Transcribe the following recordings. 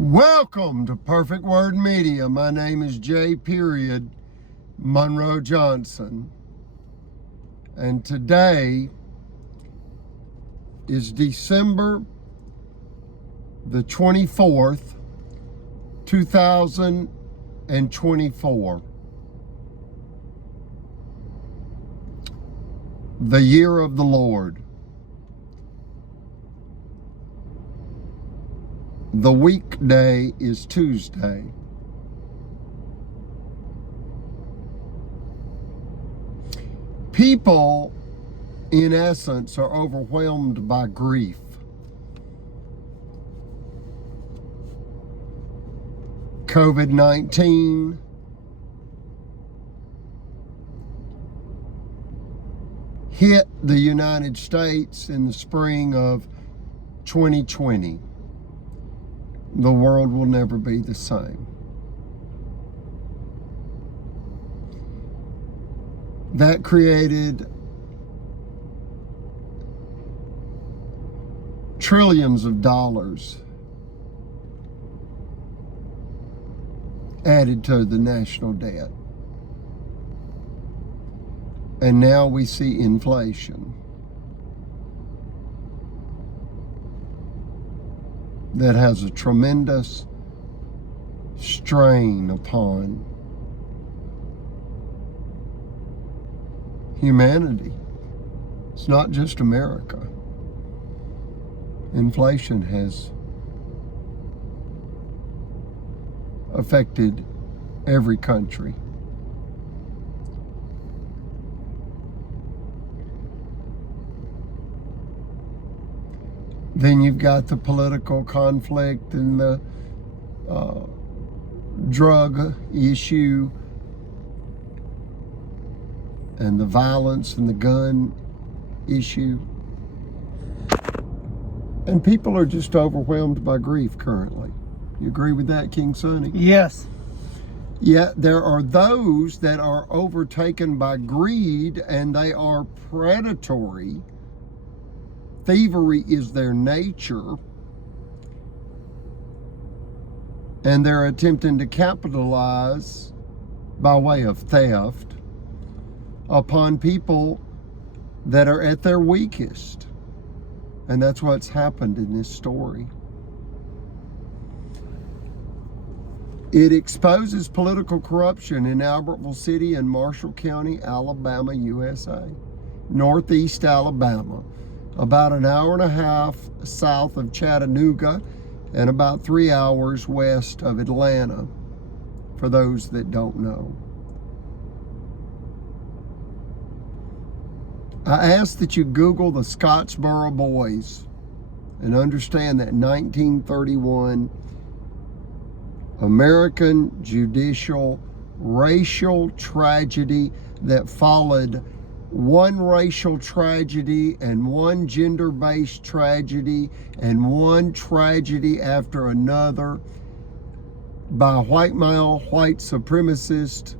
Welcome to Perfect Word Media. My name is J. Monroe Johnson. And today is December the 24th, 2024. The year of the Lord. The weekday is Tuesday. People, in essence, are overwhelmed by grief. COVID-19, hit the United States in the spring of 2020. The world will never be the same. That created trillions of dollars added to the national debt. And now we see inflation that has a tremendous strain upon humanity. It's not just America. Inflation has affected every country. Then you've got the political conflict and the drug issue and the violence and the gun issue. And people are just overwhelmed by grief currently. You agree with that, King Sonny? Yes. Yet there are those that are overtaken by greed and they are predatory. Thievery is their nature, and they're attempting to capitalize by way of theft upon people that are at their weakest. And that's what's happened in this story. It exposes political corruption in Albertville City and Marshall County, Alabama, USA. Northeast Alabama. About an hour and a half south of Chattanooga and about 3 hours west of Atlanta, for those that don't know. I ask that you Google the Scottsboro Boys and understand that 1931 American judicial racial tragedy that followed one racial tragedy and one gender-based tragedy and one tragedy after another by white male, white supremacist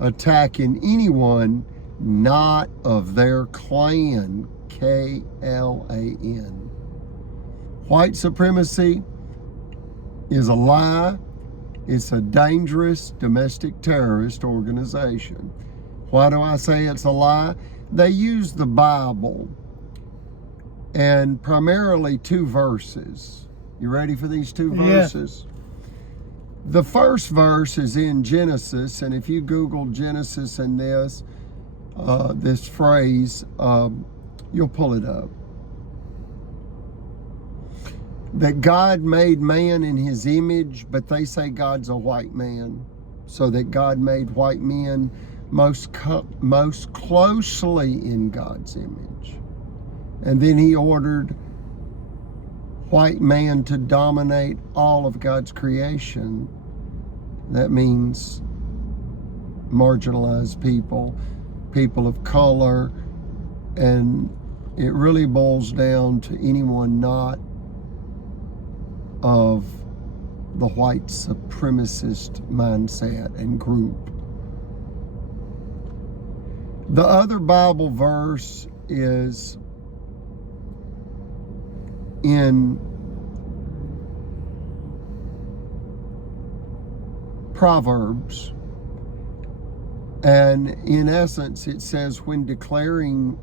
attacking anyone not of their clan, K-L-A-N. White supremacy is a lie. It's a dangerous domestic terrorist organization. Why do I say it's a lie? They use the Bible and primarily two verses. You ready for these two verses? Yeah. The first verse is in Genesis, and if you Google Genesis and this phrase, you'll pull it up. That God made man in his image, but they say God's a white man. So that God made white men most closely in God's image. And then he ordered white man to dominate all of God's creation. That means marginalized people, people of color, and it really boils down to anyone not of the white supremacist mindset and group. The other Bible verse is in Proverbs. And in essence, it says when declaring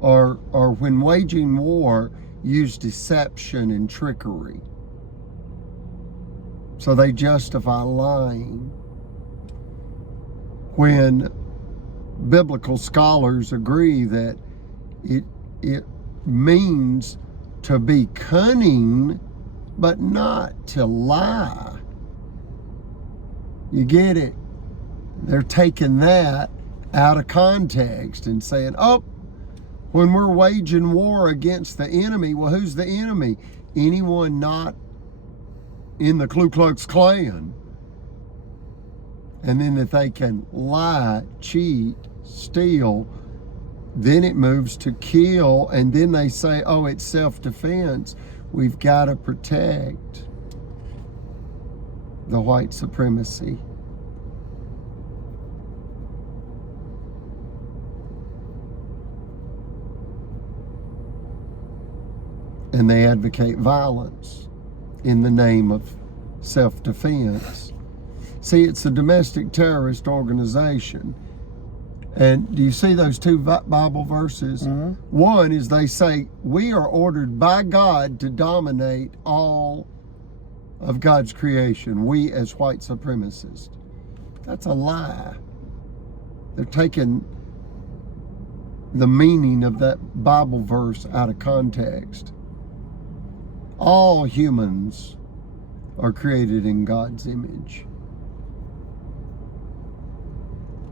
or when waging war, use deception and trickery. So they justify lying. When biblical scholars agree that it means to be cunning, but not to lie. You get it? They're taking that out of context and saying, oh, when we're waging war against the enemy, well, who's the enemy? Anyone not in the Ku Klux Klan. And then that they can lie, cheat, steal, then it moves to kill, and then they say, oh, it's self-defense. We've got to protect the white supremacy. And they advocate violence in the name of self-defense. See, it's a domestic terrorist organization. And do you see those two Bible verses? Mm-hmm. One is they say, we are ordered by God to dominate all of God's creation, we as white supremacists. That's a lie. They're taking the meaning of that Bible verse out of context. All humans are created in God's image.